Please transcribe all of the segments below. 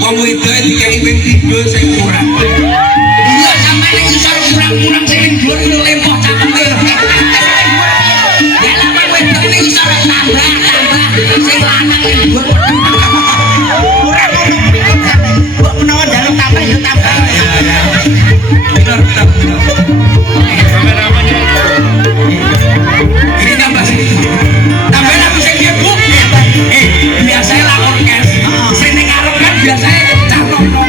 wong wedok dikai ping 3 sing kurang. Iya sampeyan ning isor kurang-kurang sing ning dhuwur lho lempoh cakeme. Ya lah wong wedok ning isor tambah sing lanang ning dhuwur kurang kok menawa dalem tambah yo tambah. Bener. Ini tambah sih. Tambah aku sing nyebut. Biasanya lah orkes. Sing ning arep kan biasanya cah nom-nom.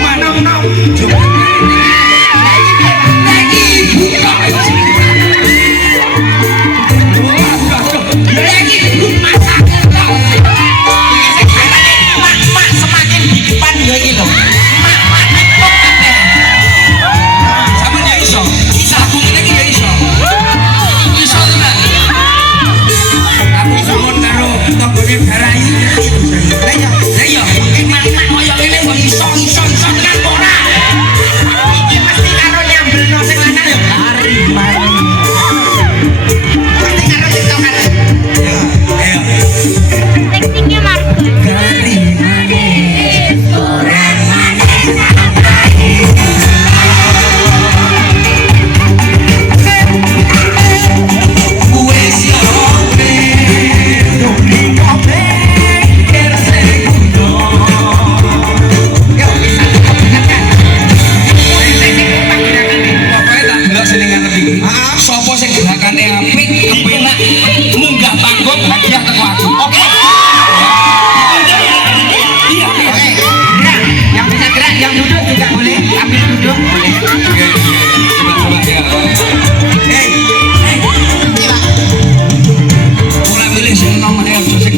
Lagi buka. Lagi masak. Mak semakin di depan ya iki lho. Sama dia iso. Satu ini ya iso. Iso tenan. Aku suwun karo tanggane garai. Lah ya, mak koyo ngene kok iso tenan ora. Iki mesti karo nyambelno sing lanang ya hari mari. Mesti karo sing tokan. Ayo. Tekniknya Marco. Hari mari. Orang sopo sing gerakane apik kepenak munggah panggung hadiah teko aku. Oke. Iya. Nah, yang bisa gerak yang duduk juga boleh, tapi duduk boleh. Oke. Coba ya. Hei. Mulai milih sing nomane aja sing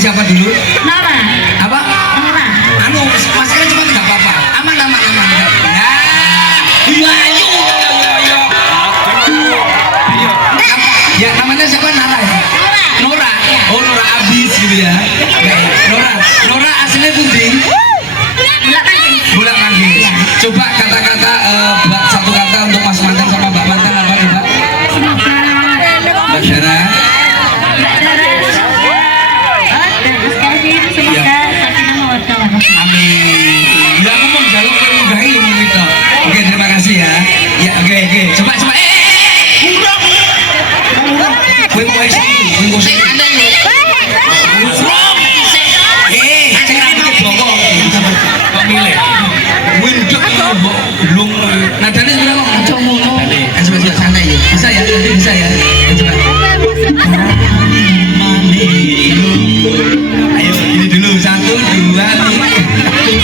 siapa dulu? Nora. Apa? Nora. Anu, maskernya cuma nggak apa-apa. Aman. Ya, ayo. Ya, namanya siapa? Nara ya? Nora. Oh, Nora abis gitu ya. Nora aslinya Bunding. Bulak Manggi. Coba kata-kata satu kata untuk Mas Mantan sama Mbak Mantan apa nih, Mbak? Mbak Dara. Ya. selingkuh sih. Kok milih? Windek belum nadanya berapa? Aja ngono. Coba santai ya. Bisa ya? Bisa ya? Coba. Ayo ini dulu 1 2 dari mana yang mana nabi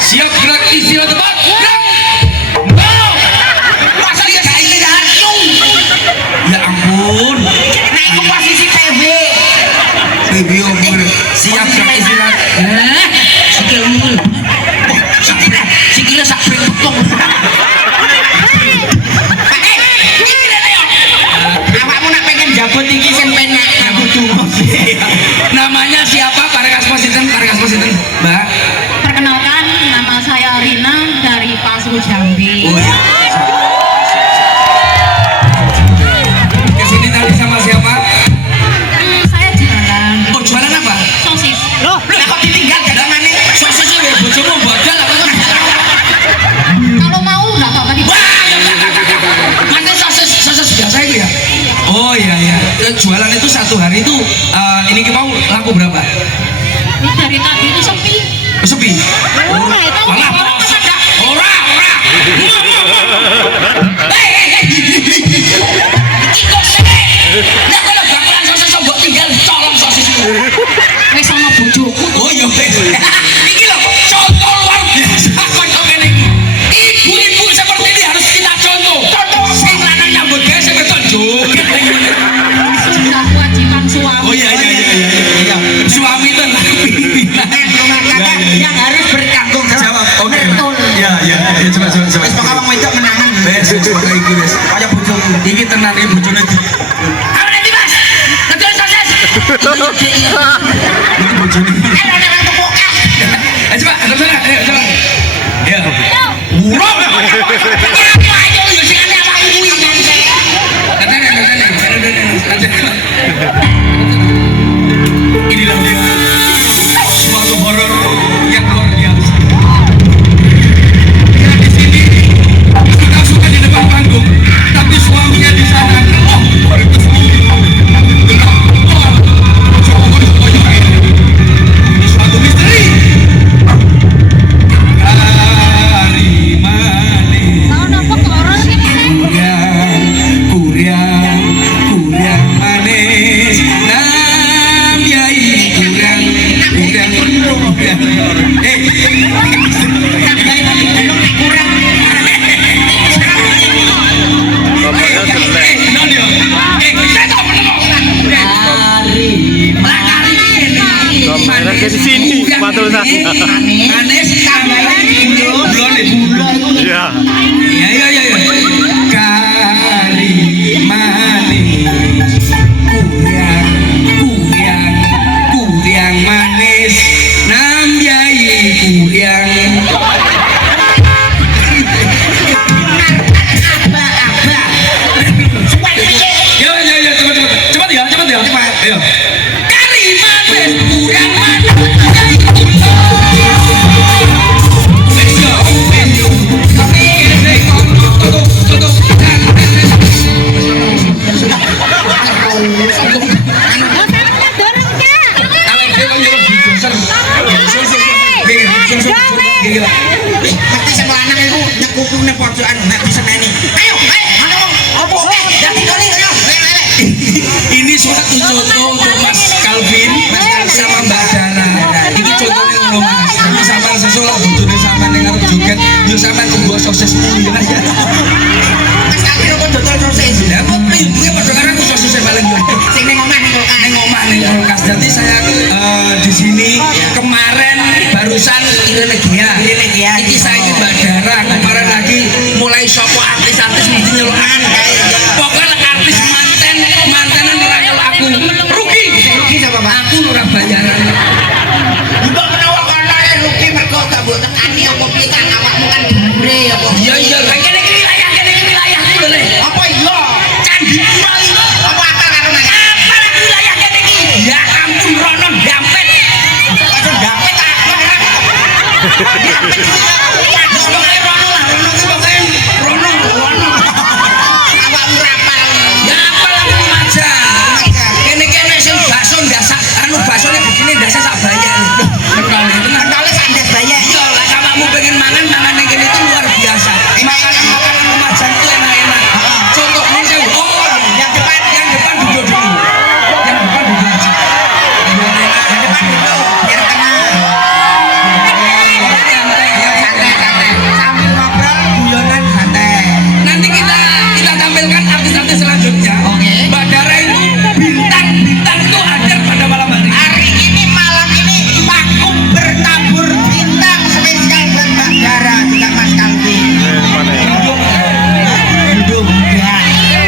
siap gerak istirahat. Sikilmu sikilnya sak betung. Awakmu nak pengen jabut iki sing penak aku cuma. Namanya siapa? Parekas Positen, Mbak. Perkenalkan, nama saya Rina dari Pasru Jambi. Kesini tadi sama siapa? Saya jualan. Oh, jualan apa? Sosis. Loh, kok ditinggal dagangannya? Sosisnya ya bojomu bodol apa? Kalau mau nggak apa-apa di. Nanti sosis biasa itu ya? Oh iya iya. Jualan itu satu hari itu ini kita mau laku berapa? Ini dari tadi itu sepi. Sepi. Malah Ora. Iki kok sih? Nek kalau bakalan sosis mbok tinggal colong sosis. Wis sama bojoku. Oh iya wis. Iki lho contoh luar biasa kaya ngene iki. Ibu-ibu seperti ini harus kita contoh. Sing lanang nyambut gawe sing wedok joget. Sudah kewajiban suami. Oh iya. Suami itu rumah tangga yang harus bertanggung jawab. Oke. Iya. Coba. Wis kok awak wedok menangan. Wis pakai iki wis. Kaya bojoku. Iki tenan iki bojone. Ayo nanti Mas. Ngedol sosis. Ini bojone. Ayo nang tepuk. Ayo coba, ayo coba. Ya. Urung. Ayo yo sing ane awakmu kuwi. Inilah dia suatu horor yang luar biasa. Dia di sini suka di depan panggung, tapi suaminya di sana. Oh, itu suami. Mesti sing lanang iku nyekupune pojokan nek diseneni. Ayo, mana wong? Opo? Dadi kali ayo. Ini suatu contoh untuk Mas Calvin sama Mbak Dara. Ini contohnya ngono Mas. Tapi sampean sesulak bojone sampean ning arep joget, yo sampean kudu sosismu ya. Mas Calvin kok dodol sosis. Lah kok duwe padha karo aku sosise paling yo. Sing ning omah ning kulkas. Ning omah ning kulkas. Jadi saya di sini kemarin barusan Irenegia. Iki saiki Mbak Dara, kemarin lagi mulai sopo artis-artis mesti nyelukan. Pokoknya artis mantenan ora nyeluk aku. Rugi Sapa, Pak? aku ora bayaran. Mbok menawa kono rugi mergo gak mbok tekani apa piye kan awakmu kan gure apa. Iya kene iki wilayahku lho Le. Apa iya? Candi Kuali. Apa akal karo Mas? Apa lagi wilayah kene iki? Ya ampun rono dampet. Aja dapet apa ora. Wis pokoke rono lah, rono ku pokoke rono. Awakmu rapal. Ya apa lagi aja. Kene sing bakso ndasak anu basone begini ndase sak bayar. Betul itu nah. Kenale sandes baye. Iya lah kamu pengen mangan ning kene itu luar biasa. Makanan Lumajang itu enak-enak. Contohnya saya Yang depan duduk dulu. Yang depan duduk aja. yang depan itu biar tenang. Santai. Sambil ngobrol guyonan santai. Nanti kita tampilkan artis-artis selanjutnya. Oke. Mbak Dara itu bintang itu ada pada malam hari. Hari ini malam ini vakum bertabur bintang spesial buat Mbak Dara juga Mas Calvin. Duduk ya.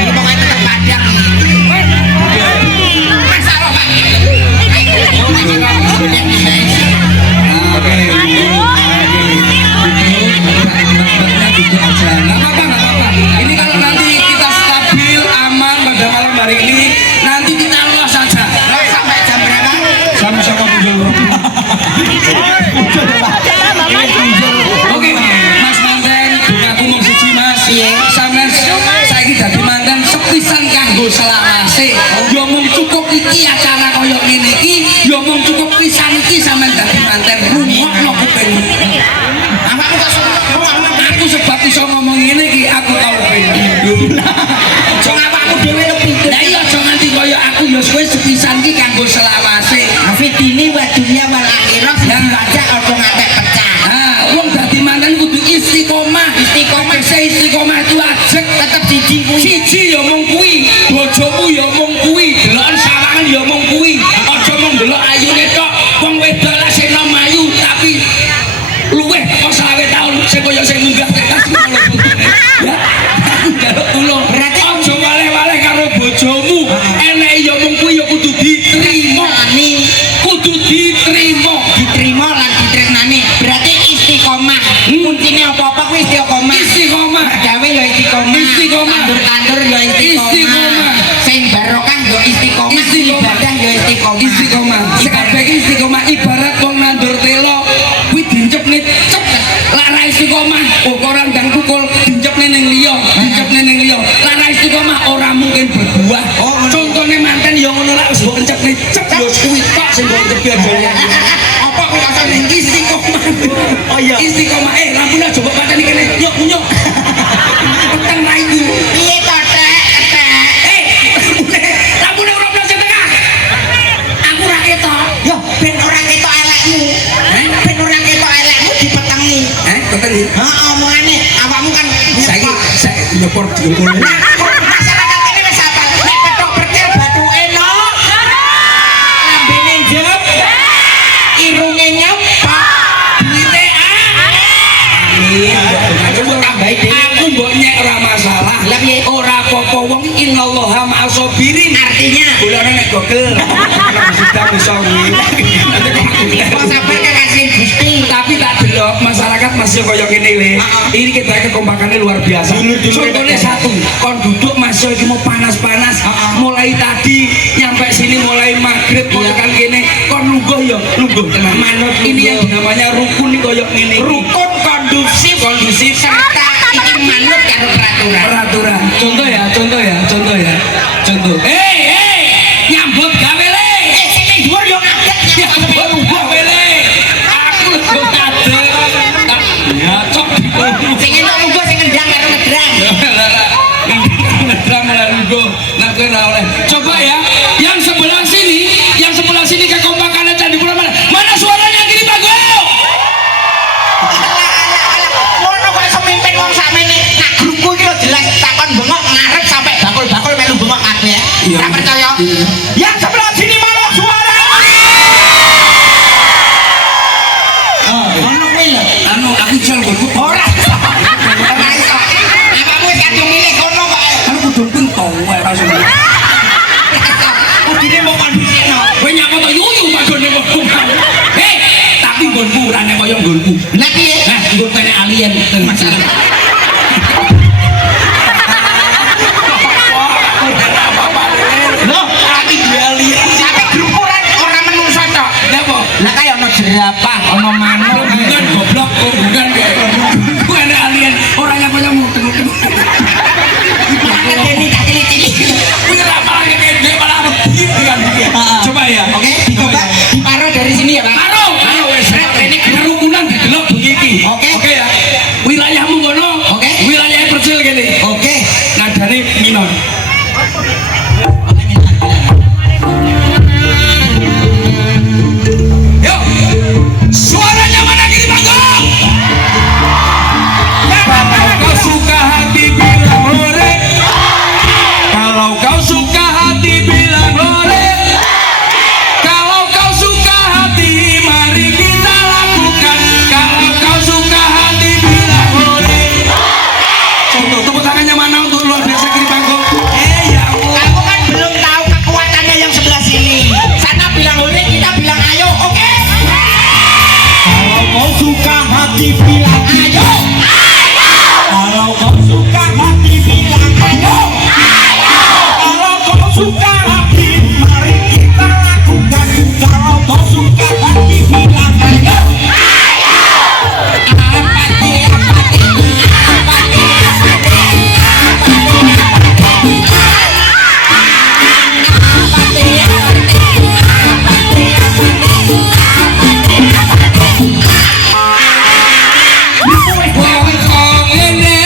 Ini pokoknya tetap padang. Masa apa Pak? Oke. Nggak apa-apa. Ini kalau nanti kita stabil, aman pada malam hari ini, nanti kita los saja. Sampai jam berapa? Sama-sama bujul. Oke, Mas Manten, aku mau siji Mas. Sampeyan saiki dadi manten sepisan kanggo selawase. Yo mung cukup iki acara koyo ngene iki, yo mung cukup pisan iki sampeyan dadi manten. Rungokno kuping. Awakmu kok suruh Aku sebab iso ngomong ngene iki aku tau pengen. aja awakmu dhewe lebih. Lah iya aja nganti koyo aku yo suwe sepisan iki kanggo selawase. Fitini wa dunia wal akhirah yang baca ojo ngantek pecah. Ah, wong dadi manten kudu istiqomah. Istiqomah itu ajek Tetep siji kuwi. siji ya mung kuwi, bojomu ya mung kuwi, delokan sawangan ya mung kuwi. Aja mung delok ayune tok. Wong wedok lak sing nom ayu tapi luweh kok 20 taun sing koyo sing munggah tekas ngono bojone. Ya, aku njaluk tulung. Berarti Aja waleh-waleh karo bojomu. Eneke ya mung kuwi ya kudu diterima. Kudu diterima. diterima lan ditresnani. Berarti istiqomah. Kuncine apa-apa kuwi istiqomah. Istiqomah. Gawe ya istiqomah. Istiqomah. Kandur ya istiqomah. Istiqomah. Sing barokah ya istiqomah. Istiqomah. Ibadah ya istiqomah. Istiqomah. Sekabeh iki istiqomah ibarat wong nandur telo kuwi dincepne cep. Lah ra istiqomah ukuran dan pukul dincepne ning liya, Lah ra istiqomah ora mungkin berbuah. Contone manten ya ngono lak wis mbok encepne cep ya kuwi tok sing mbok encepi aja. Apa kok asal ning istiqomah. Oh iya. Istiqomah lampune aja mbok pateni kene. Yuk. Peteng ra iku. Piye to Trek? Lampune ora ono sing tengah. Aku ra ketok. Yo ben ora ketok elekmu. Ben ora ketok elekmu dipetengi. Petengi. Heeh, omongane awakmu kan Saiki nyopor diungkul. masyarakat ini wis apal. Nek petok percil batuke no. Lambene jep. Irunge nyapa. Duite aku mbok nyek ora masalah. Lah piye? Ora apa-apa wong innallaha ma'as sabirin. Artinya Bolane nek gogel. Sudah iso kuwi. kok sabar kekasih Gusti. Tapi tak delok masyarakat masih koyo ngene le. Ini kita kekompakannya luar biasa. Contohnya satu, kon duduk masih iki mau panas-panas. Mulai tadi nyampe sini mulai maghrib tekan kene kon lungguh ya, lungguh tenang. Manut ini yang namanya rukun koyo ngene. Rukun kondusif serta iki manut karo peraturan. Contoh ya. Contoh. Hei, nyambut gawe le. Sing dhuwur yo ngadeg Nyambut gawe le. Aku lho ngadeg. nganggo tenek alien ten pasar. Loh, Ati duwe alien. sampe grupuran ora menungso tok. Napa? Lah kaya ana jerapah, ana manuk. Bukan goblok, bukan bukan alien. Orang yang punya muteng. Malah ngene tak cilik-cilik. Punya malah kayak dia malah begitu kan. Coba ya. Oke, dicoba diparo dari sini ya, Pak. Karo, ayo wes. Ini kerukunan didelok begini. Oke. Oke ya. Wilayahmu kono. Oke. Wilayah percil gini. Oke. Nadane minor. Yuk. Suaranya mana kiri panggung? Kalau kau suka hati bilang hore. Kalau kau suka hati bilang hore. Kalau kau suka hati mari kita lakukan. Kalau kau suka hati bilang hore. Contoh tepuk tangannya mana untuk luar biasa kiri panggung? Ya ampun. Aku kan belum tahu kekuatannya yang sebelah sini. Sana bilang hore, kita bilang ayo, oke? Kalau kau suka hati bilang Ayo, Kalau kau suka hati bilang ayo. Kalau kau suka hati mari kita lakukan. Kalau kau suka hati bilang Ayo. Wong ngene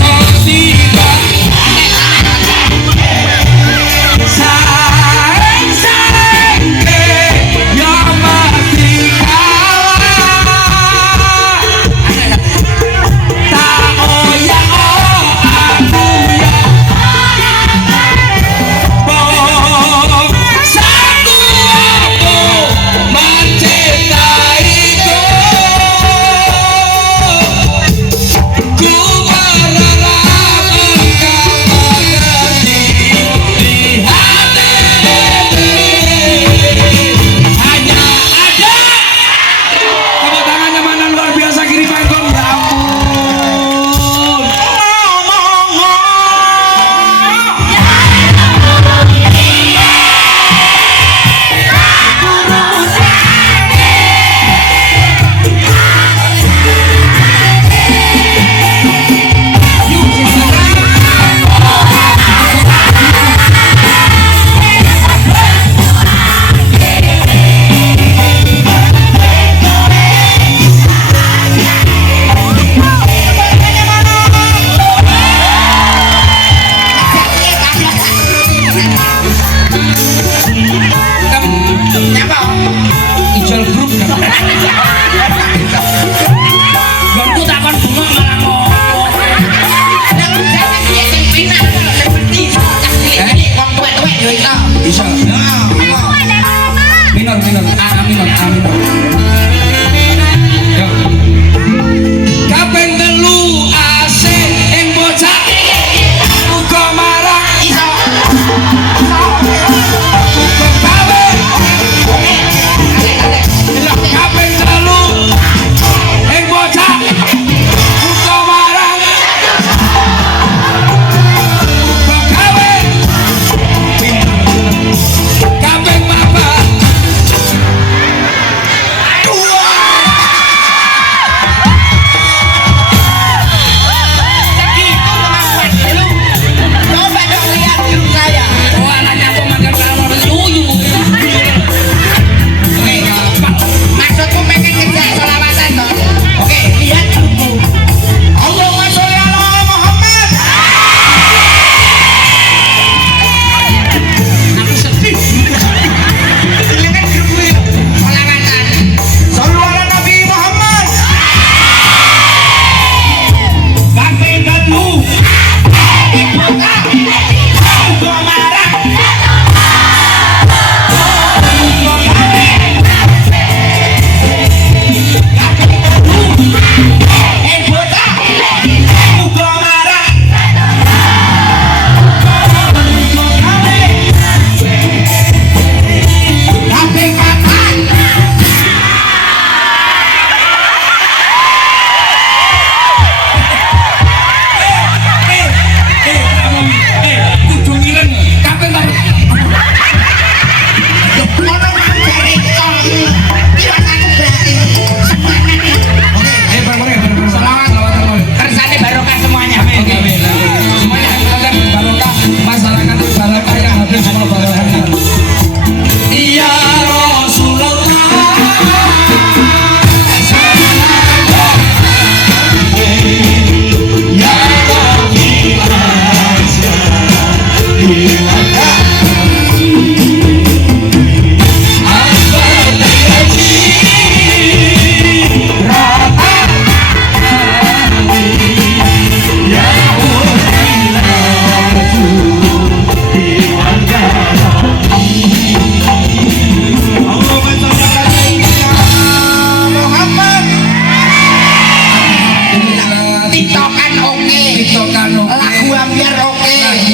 kok tiba. Sareng-sareng yo mati kalah. Tak oyang aku ya. Bangsaku aku mencintaiku. Ku berharap engkau mengerti di hati hanya ada. Tepuk tangannya mana luar biasa kiri panggung. Ya ampun. Nyapa? Ijol grup kan. Gongku takon bunga malah ngomong. Ada kerjaan dia sing penak, sing ngerti. Tak cilik-cilik, wong tuwek-tuwek yo iso. Bisa. Ya, apa? Minor, minor. A minor, A minor. Yo. Kaping telu asik ing bocah. Uga marah Iso. uga gawe. Kaping telu ing bocah. Uga marah uga gawe. Kaping papat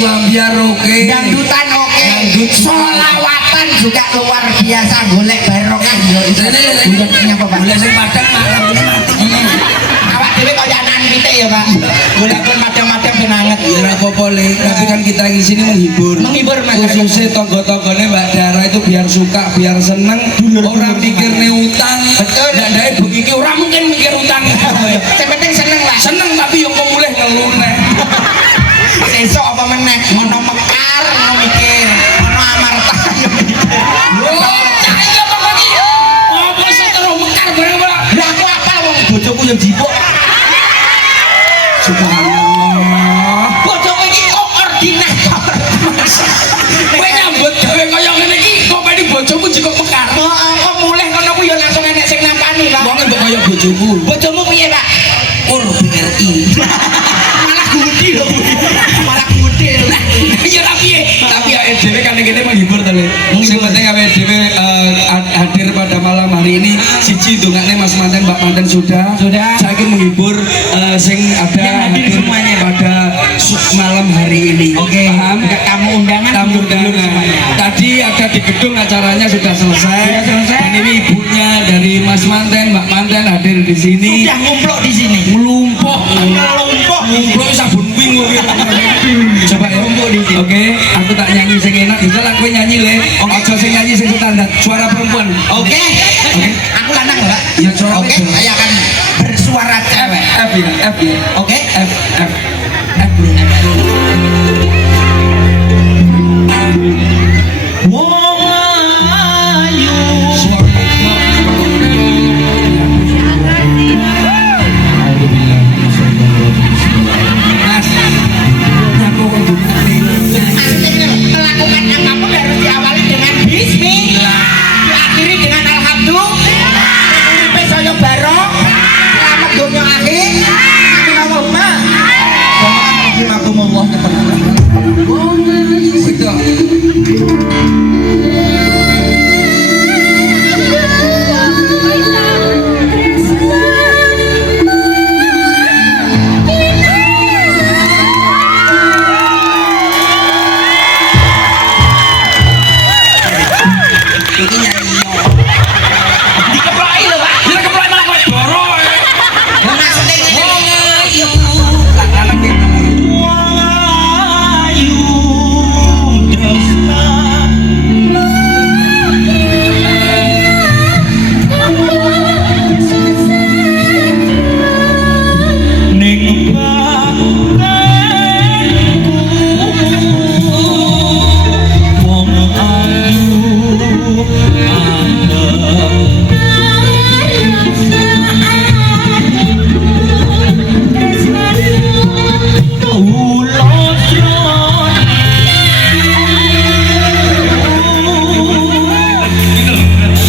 Ambiar oke. dangdutan oke, Dangdut. solawatan juga luar biasa, golek barokah yo itu. Bulannya apa Pak? Boleh sing padang malam ini mati. Awak dhewe kaya anak pitik ya Pak. Golek pun madang-madang ben anget. Ya ora apa-apa Le, tapi kan kita di sini menghibur. Menghibur Mas. Khususnya tonggo-tonggone Mbak Dara itu biar suka, biar seneng, orang mikirnya utang. Betul. Ndake iki ora mungkin mikir utang. Sing penting seneng lah. Seneng tapi yo kok mulih ngelune. Sesuk apa meneh ngono mekar ngono mikir, ngono amarta. Oh, cah iki apa kok iki? Apa seterus mekar bareng ora? Lah aku apa wong bojoku yang jipuk. Subhanallah. Bojoku iki koordinator. Kowe nyambut gawe kaya ngene iki kok pedi bojomu jiko mekar. Kok mulih ngono ku yo langsung enek sing nampani, Pak. Wong mbok kaya bojomu. Bojomu piye, Pak? Ur BRI. Malah gudi lho. Malah gudi lho. Iya tapi ya dhewe kan kene menghibur to Le. Sing penting awake dhewe hadir pada malam hari ini siji dongane Mas Manten Mbak Manten sudah. Saiki menghibur sing ada Yang hadir semuanya. pada malam hari ini. Oke. Paham? Tamu undangan. Tamu undangan. Tadi ada di gedung acaranya sudah selesai. Sudah selesai. Dan ini ibunya dari Mas Manten, Mbak Manten hadir di sini. Sudah ngumpul di sini. Melumpuk. Ngumpul sabun wing. Coba ya di sini. Oke, aku tak nyanyi sing enak. Misal aku nyanyi Le. Ojo sing nyanyi sing standar. Suara perempuan. Oke. Aku lanang, Mbak. Ya, suara Oke, perempuan. saya akan bersuara cewek. F ya, F ya. Oke. F. Wong ayu. Mas, aku Melakukan apapun harus diawali dengan bismillah, diakhiri dengan alhamdulillah. Sampai saya barok, selamat dunia akhir. Allahumma. Rahimakumullah. Betul. Ini nyanyi. Dikeplaki lho, Pak. Dikeplaki malah kowe doro. Maksudnya ini.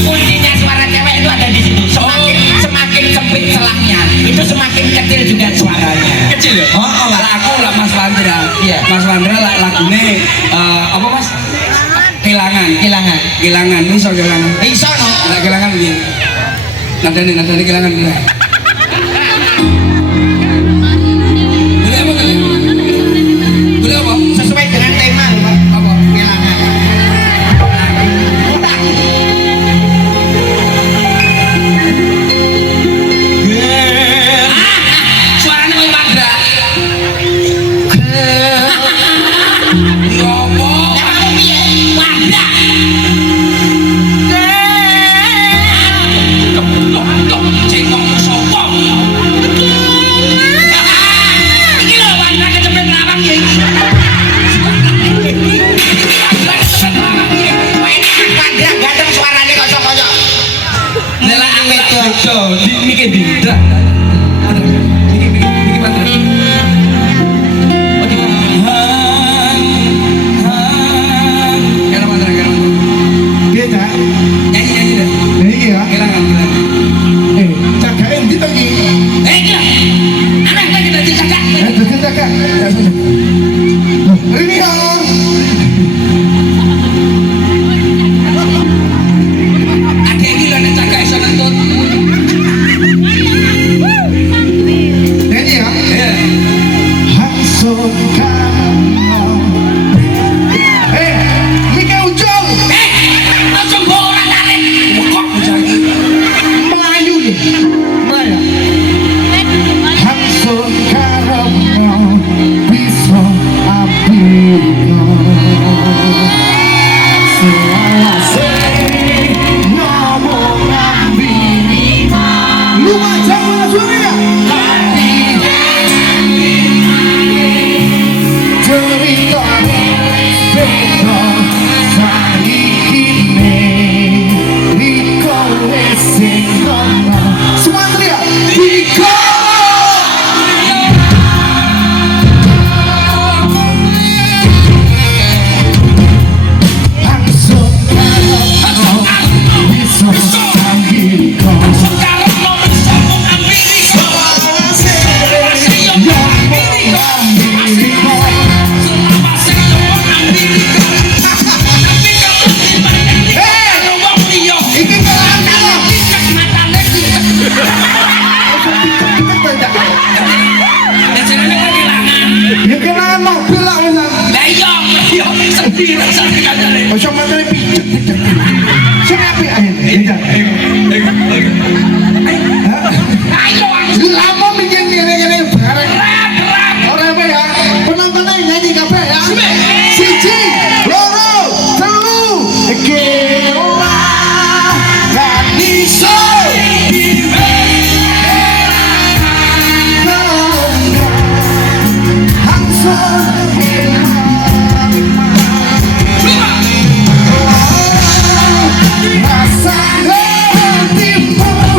Kuncinya suara cewek itu ada di situ. Semakin sempit celahnya, itu semakin kecil juga suaranya. Kecil ya? Oh, Kalau aku lah Mas Wandra. Iya. Mas Wandra lah lagune apa Mas? Kehilangan. Kehilangan. Kehilangan. Ini soal kehilangan. Iso no. Lah kehilangan piye? Nadane kehilangan piye? Boleh apa kali? Boleh apa? Sesuai dengan tema Pak. Apa? Kehilangan. Udah. Suaranya koyo Wandra. Ya apa? Kamu piye? Wanda. Loh, cengkok sapa? Iki lho Wandra kecepet lawang ya. Wandra kecepet lawang ya. Wanda ganteng suaranya kocok-kocok. Nela angin itu, mikir dinda. Mikir Wandra. Kira Wandra. Beda. Nyanyi deh. Ini ya. Kehilangan. Cagain gitu ki. Gila. Aneh lagi tadi cakap. Terus cagak. Ini ya. Ada yang gila nih cakap iso nentut. Ini ya. Ya. Hansung kamu Iki rasane kancane. Ojo matane pijet. Sing apik ae. Ayo Lama bikin gini-gini bareng. Ora apa ya? Penontonnya nyanyi kabeh ya. Siji, loro, telu. Kewa gak bisa rasa hatimu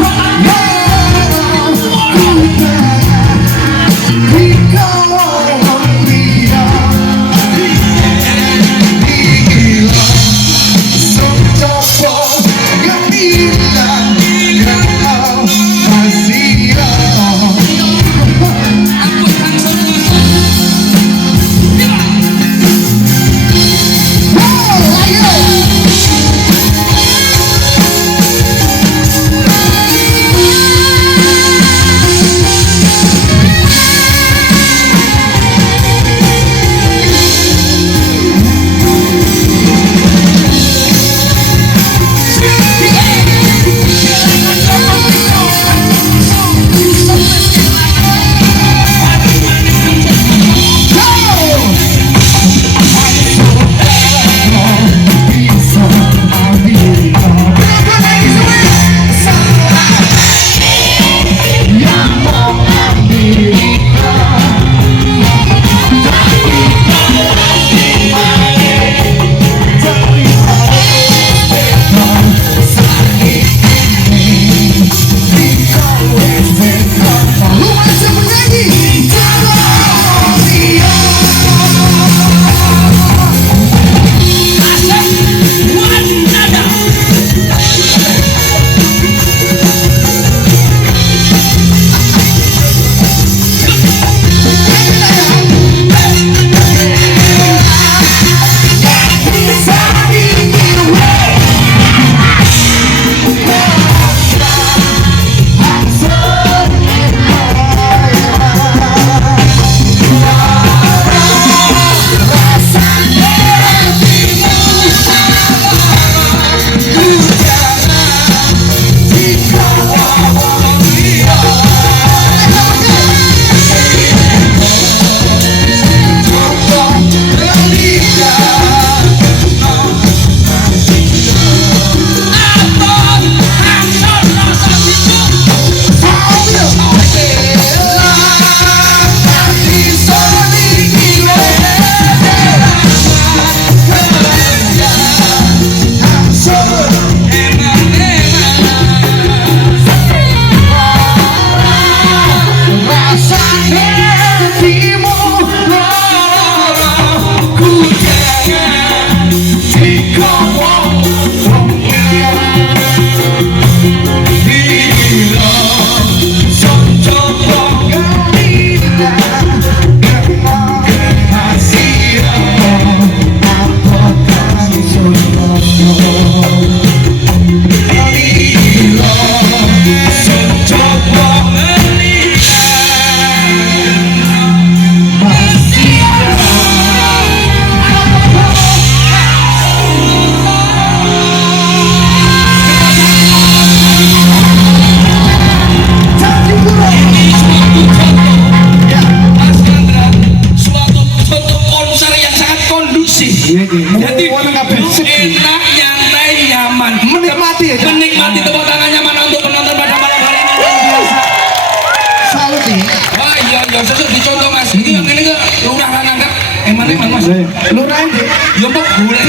Mas. Lurah ini. Yo kok boleh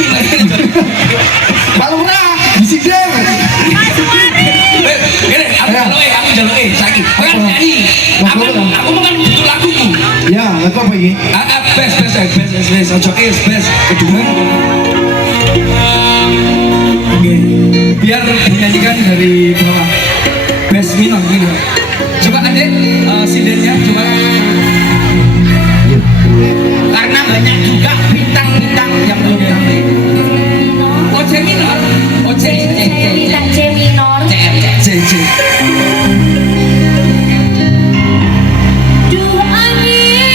Pak Lurah, di sini. Gini, aku jaluke saiki. Kan nyanyi. Aku mau kan butuh laguku. Ya, lagu apa ini? Best. Ojo best. Kedua. Oke. Biar dinyanyikan dari bawah. Best minor. Coba Adek, sindennya coba. Karena banyak juga bintang-bintang yang belum tampil. C minor. C minor. C. Duh angin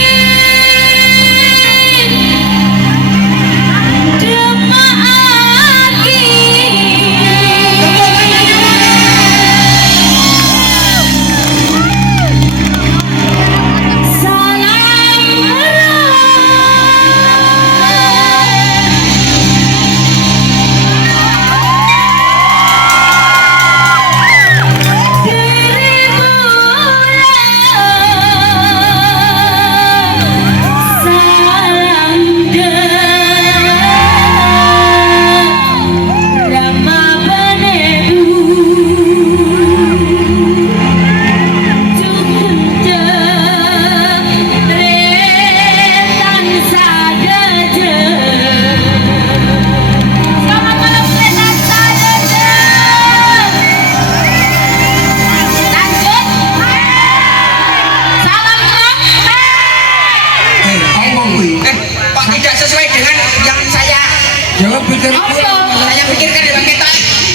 pikir Saya pikir kan bang kita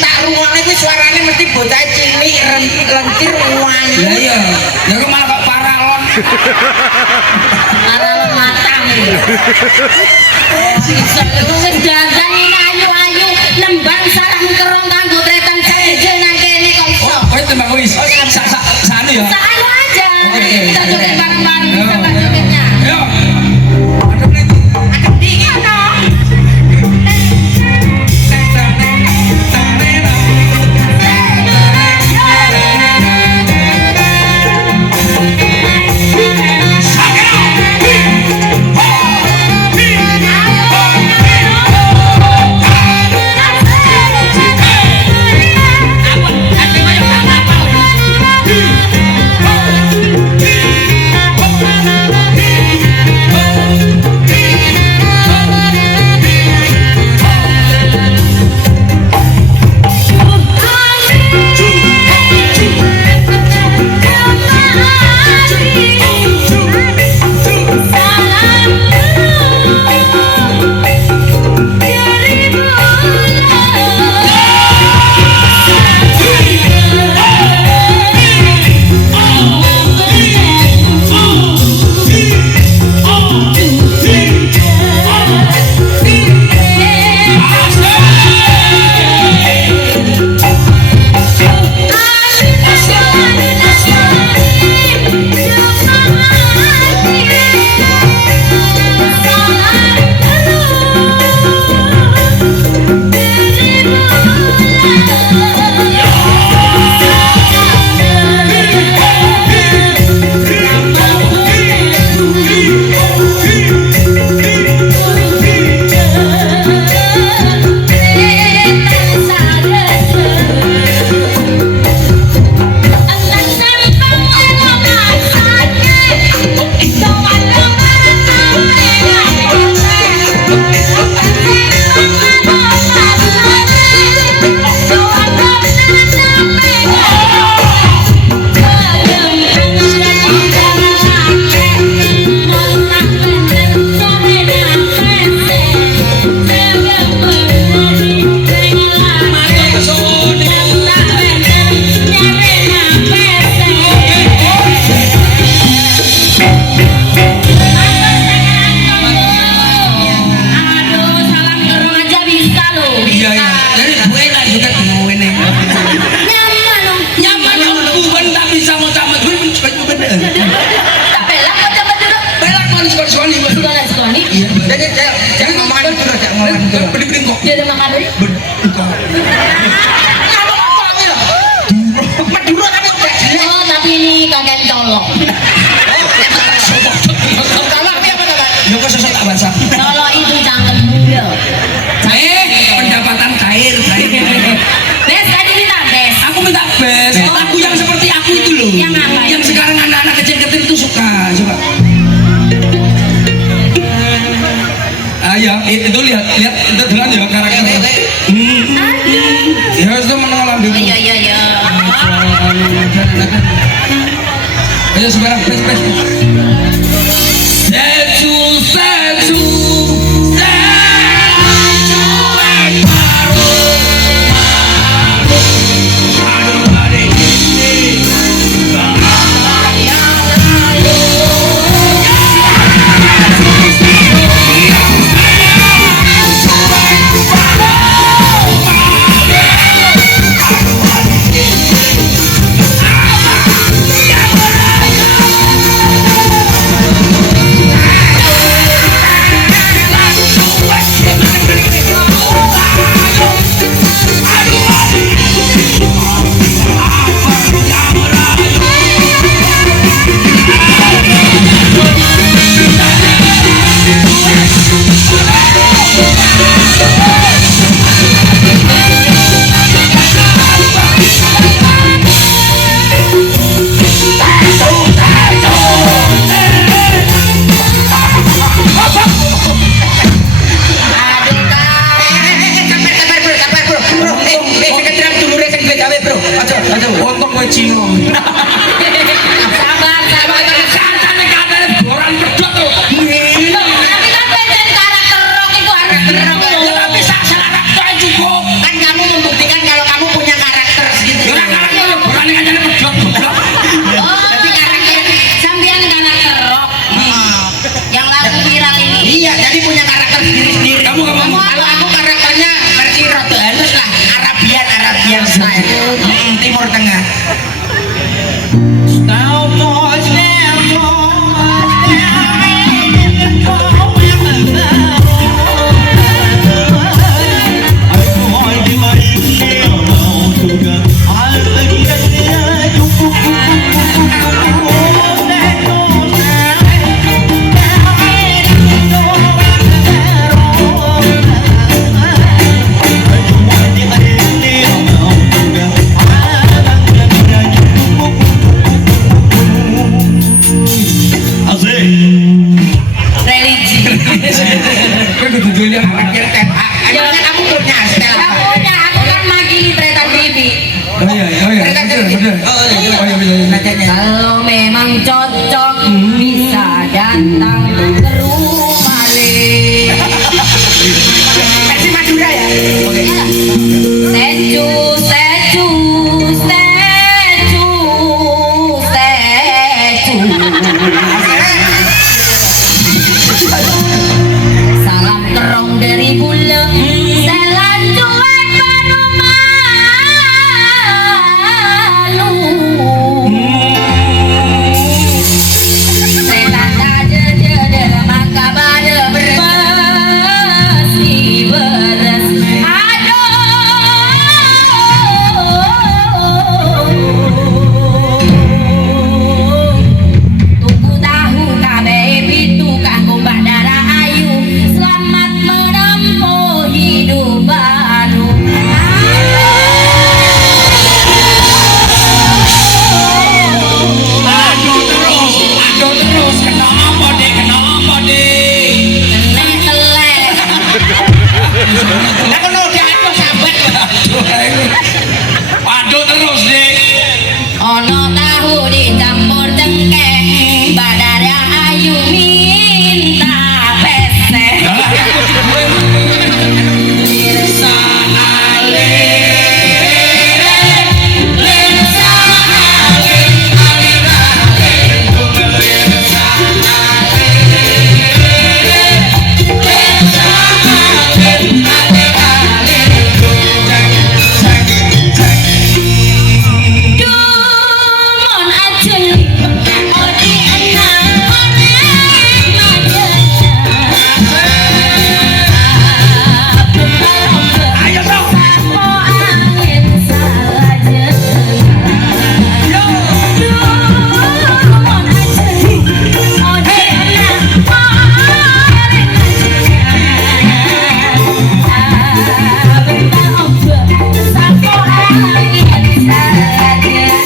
tak ruangnya itu suaranya mesti bocah cilik lencir wangi. ya iya ya kok malah kok paralon Paralon matang. Wis dandan ini ayu-ayu nembang sarang kerong kanggo tretan saja nang kene kok iso. oh itu mbak wis sanu ya Sanu aja. Oke. Kita joget bareng-bareng Yo. sama jogetnya. ayo ada nih Ada di kono. Oh, tapi ini kakek colok. Kenapa dek? Kenapa dek? Telek. Lah kono diatur sahabat. Waduh terus dek. Ono tahu dicampur cengkeh, badara ayu minta pesek. Dumon ajeng, odi enang orang majen. Ayo dong. Sako angin salah jenengan. Dumon ajeng, odi enang orang majen. Sako angin salah jenengan.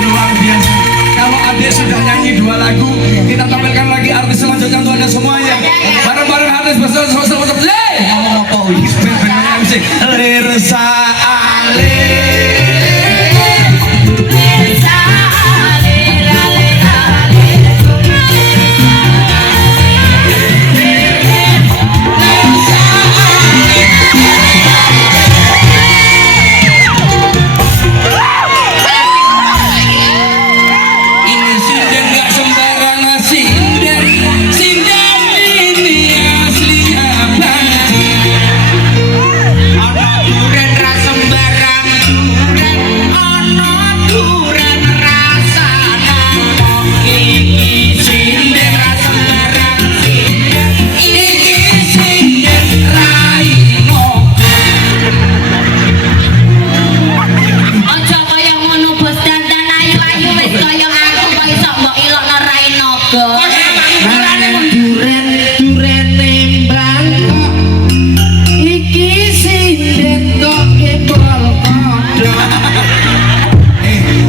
Luar biasa. Kalau adik sudah nyanyi 2 lagu, kita tampilkan lagi artis selanjutnya untuk anda semuanya. Bareng-bareng artis bersama-sama. Ngomong apa? Wis ben-ben MC. Lersa ale. Ini sinden gak sembarangan sinden. Sinden ini aslinya banget. Ana duren ra sembarang duren, ana duren rasana. Iki sinden ra sembarang sinden, iki sinden raino. Aja kaya ngono bos dandan ayu-ayu wis kaya aku kok iso mbok ilokno rai naga. Duren duren nembang kok iki sinden kok kebol kodok.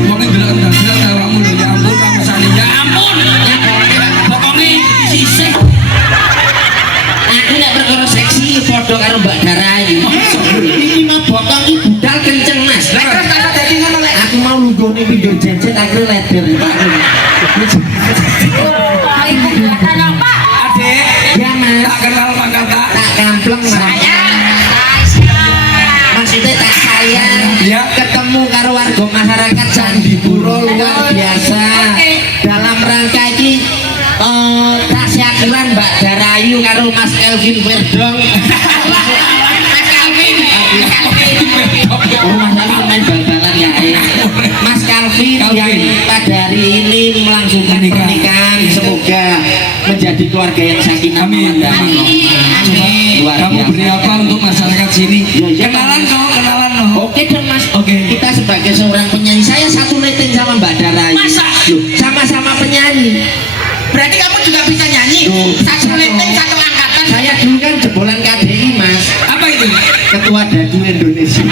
Wong iki delok ndak awakmu lho ya ampun kamu sani. Ya ampun. Pokoknya sisih. Aku nek perkara seksi padha karo Mbak Darayu. Iki mah bokong iki budal kenceng Mas. Lah terus kata dadi ngono lek aku mau lunggone pinggir jejet aku leder. Oh, iku buatan apa? Adik, Ya Mas, tak kenal mangkat tak. tak kampleng Mas. Maksudnya tak sayang. Ya. Ketemu karo warga masyarakat Candipuro luar biasa. Dalam rangka iki tasyaturan Mbak Darayu karo Mas Kelvin Verdong. Mas Kelvin. Oh, Mas Kelvin main bal-balan ya. Mas Kelvin yang pada hari ini melangsungkan pernikahan, semoga menjadi keluarga yang sakinah mawaddah. Amin. Luar Kamu biasa. beri apa untuk masyarakat sini? Ya, Kenalan no, kenalan no. Oke dong Mas. Oke. Kita sebagai seorang penyanyi, saya satu rating sama Mbak Darayu. Masa? Loh, sama-sama penyanyi. Berarti kamu juga bisa nyanyi? Duh. Satu rating, satu angkatan. Saya dulu kan jebolan KDI Mas, Apa itu? Ketua Dadu Indonesia.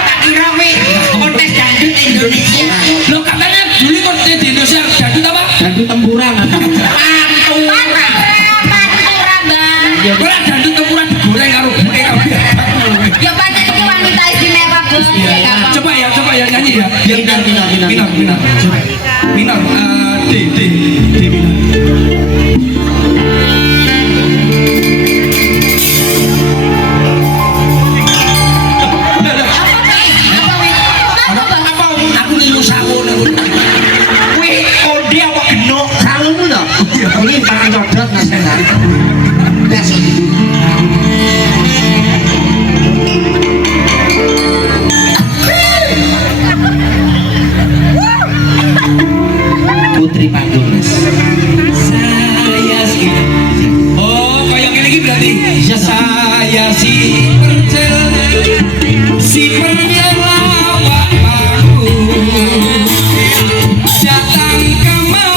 Tak kira weh, kontes dangdut Indonesia. Lo katanya dulu konten di Indonesia dangdut apa? Dadu Tempura Mas. Pantura. Pantura, Bang. Ya, Ora dangdut tempura digoreng karo bule kabeh. Ya pancen iki wanita istimewa, Bos. Ya gampang. Coba ya nyanyi ya. Biar Minor. minor. Coba. Minor. D minor. Apa, Bang? Aku niru sawon aku. Wih, kode apa genuk? Salonmu toh? Ini tangan codot Mas Hendar. Tes. Putri Panggung Mas. Saya sih. Oh, kayak gini berarti. Iya, toh. Saya si percel, si percel awak aku datang kemari.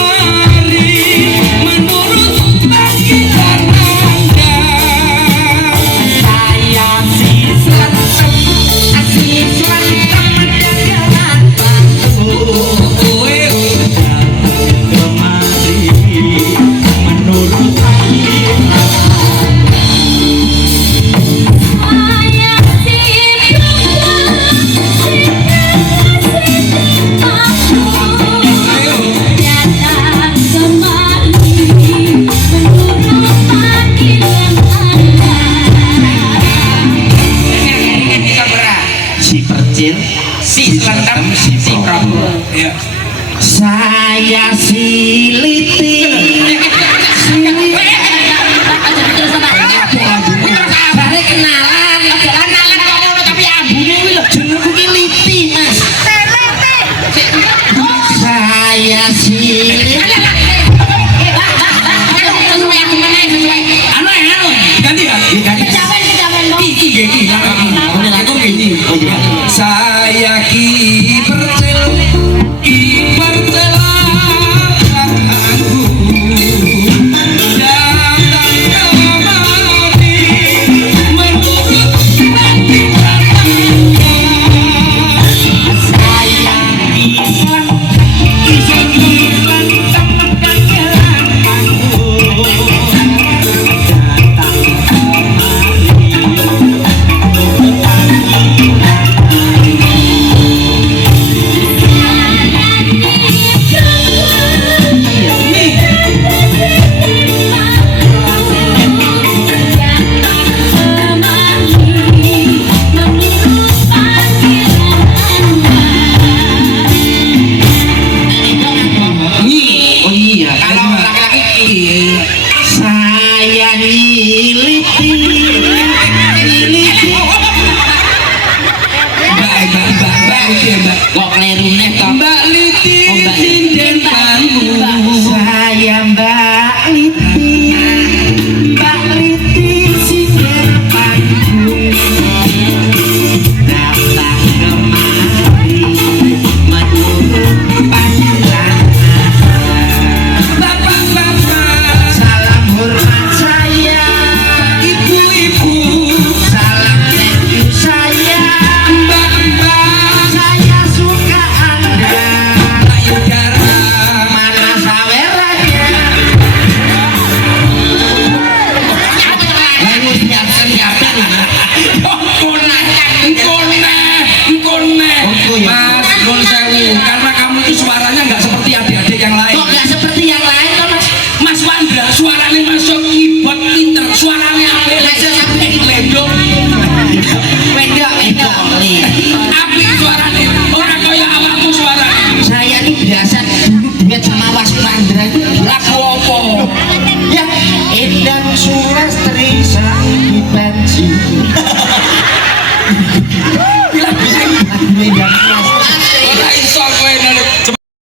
siliti terus apa bare kenalan Kenalan kok ngono tapi ambune kuwi lho. jenengku ki Liti Mas saya siliti Sesuai aku meneh sesuai. Anu ganti ya. kecapen dong Iki nggih iki. Ini lagu ini. oh iya Saya ki percela aku datang kemari menurut oh iya Kalau laki-laki saya siliti Mbak iki ya, Mbak. kok kleru neh to Mbak Liti Oh, Mbak. sinden kamu. saya Mbak Liti sinden panggung datang kemari menurut panggilan Bapak-bapak, salam hormat saya ibu-ibu, salam thank you saya mbak-mbak, saya suka Anda payudara. mana sawerannya lalu siapkan Oh, iya. Mas, Nun Sewu, karena kamu itu suaranya nggak seperti adik-adik yang lain. kok nggak seperti yang lain kok Mas Mas Wandra, suaranya masuk keyboard pinter, suaranya apik. Masuk sampai Ledok. wedok